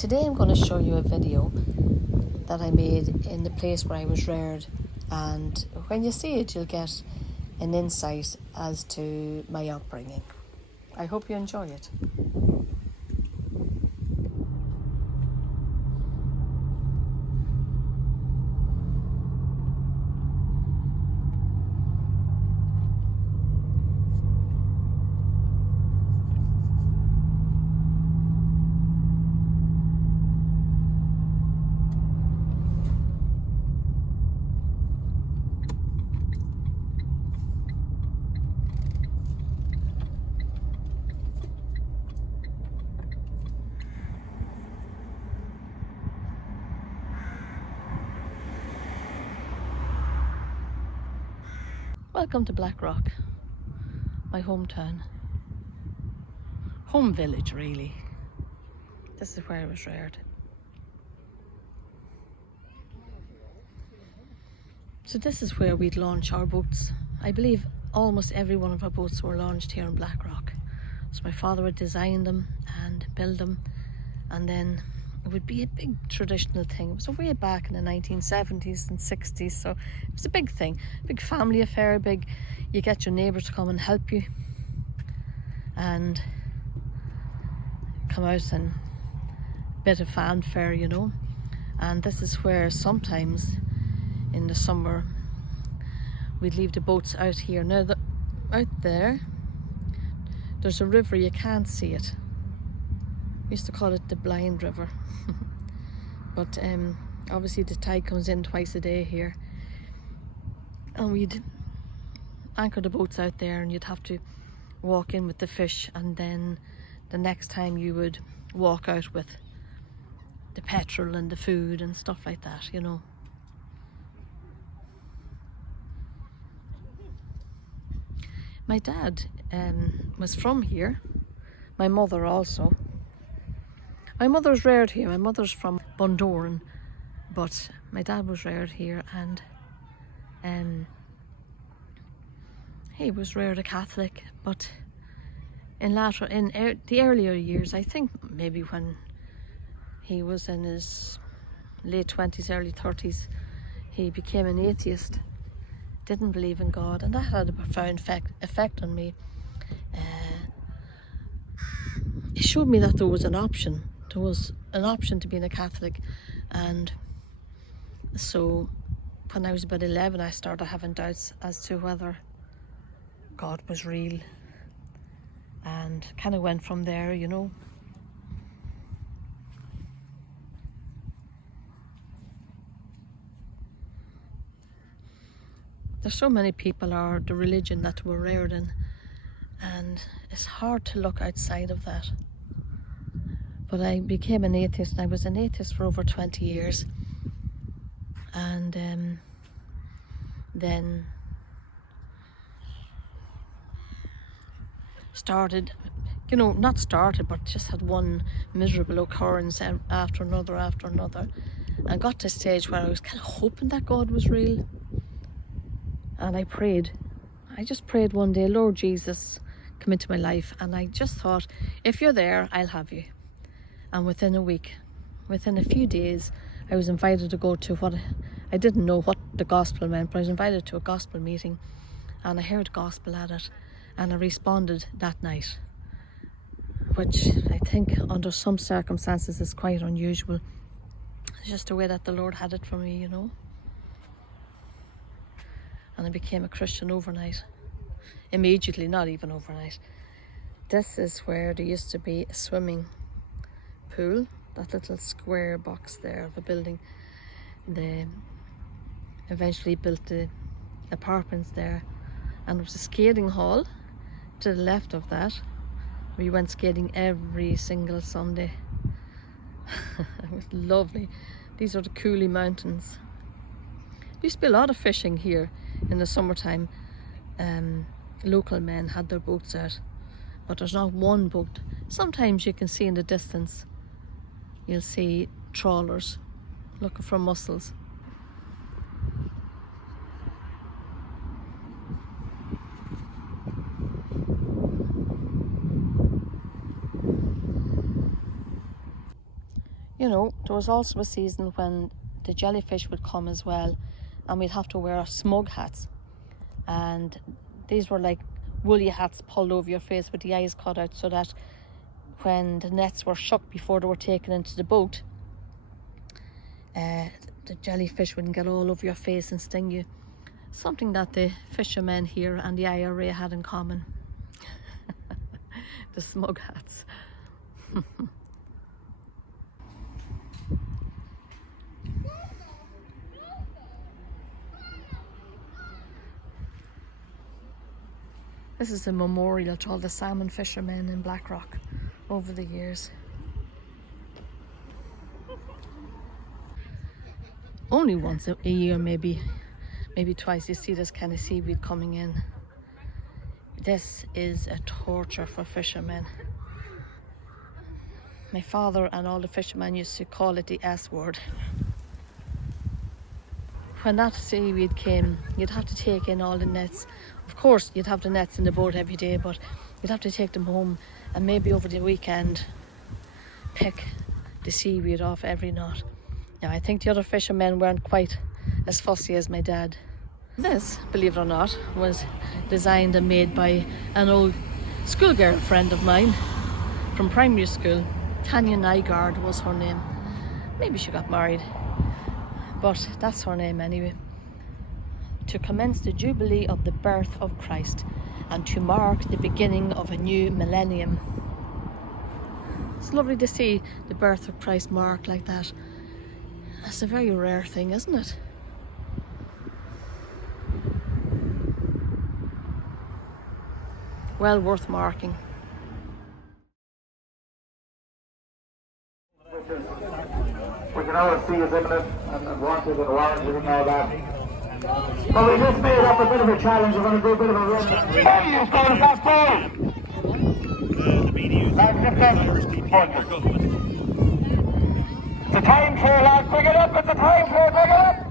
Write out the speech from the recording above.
Today I'm going to show you a video that I made in the place where I was reared, and when you see it you'll get an insight as to my upbringing. I hope you enjoy it. Welcome to Blackrock, my hometown. Home village, really. This is where I was reared. So this is where we'd launch our boats. I believe almost every one of our boats were launched here in Blackrock. So my father would design them and build them, and then it would be a big traditional thing. It was way back in the 1970s and 60s, so it was a big thing, big family affair, you get your neighbours to come and help you and come out and a bit of fanfare, you know. And this is where sometimes in the summer we'd leave the boats out here. Now out there's a river, you can't see it. We used to call it the Blind River. But obviously the tide comes in twice a day here, and we'd anchor the boats out there, and you'd have to walk in with the fish, and then the next time you would walk out with the petrol and the food and stuff like that, you know. My dad was from here, my mother also. My mother's reared here. My mother's from Bundoran, but my dad was reared here, and he was reared a Catholic. But in the earlier years, I think maybe when he was in his late 20s, early 30s, he became an atheist. Didn't believe in God, and that had a profound effect on me. It showed me that there was an option. There was an option to being a Catholic, and so when I was about 11 I started having doubts as to whether God was real, and kind of went from there, you know. There's so many people are the religion that we're reared in, and it's hard to look outside of that. But I became an atheist, and I was an atheist for over 20 years. And then started, you know, not started, but just had one miserable occurrence after another, and got to a stage where I was kind of hoping that God was real. And I prayed. I just prayed one day, Lord Jesus, come into my life. And I just thought, if you're there, I'll have you. And within a few days, I was invited to go to what I didn't know what the gospel meant, but I was invited to a gospel meeting, and I heard gospel at it, and I responded that night, which I think under some circumstances is quite unusual. It's just the way that the Lord had it for me, you know. And I became a Christian overnight. Immediately, not even overnight. This is where there used to be a swimming pool, that little square box there of a building. They eventually built the apartments there, and there was a skating hall to the left of that. We went skating every single Sunday. It was lovely. These are the Cooley Mountains. There used to be a lot of fishing here in the summertime. Local men had their boats out, but there's not one boat. Sometimes you can see in the distance, you'll see trawlers looking for mussels. You know, there was also a season when the jellyfish would come as well, and we'd have to wear smug hats. And these were like woolly hats pulled over your face with the eyes cut out, so that when the nets were shook before they were taken into the boat, the jellyfish wouldn't get all over your face and sting you. Something that the fishermen here and the IRA had in common. The smug hats. This is a memorial to all the salmon fishermen in Blackrock over the years. Only once a year, maybe twice, you see this kind of seaweed coming in. This is a torture for fishermen. My father and all the fishermen used to call it the S word. When that seaweed came, you'd have to take in all the nets. Of course, you'd have the nets in the boat every day, but you'd have to take them home and maybe over the weekend pick the seaweed off every knot. Now, I think the other fishermen weren't quite as fussy as my dad. This, believe it or not, was designed and made by an old schoolgirl friend of mine from primary school. Tanya Nygaard was her name. Maybe she got married, but that's her name anyway. To commence the jubilee of the birth of Christ and to mark the beginning of a new millennium. It's lovely to see the birth of Christ marked like that. That's a very rare thing, isn't it? Well worth marking. We can always see is imminent and wanted and warranted and all that. But we just made up a bit of a challenge. We're going to do a bit of a run. Hey, you're going to that ball! It's a time trial, lads. Pick it up. It's a time trial. Pick it up.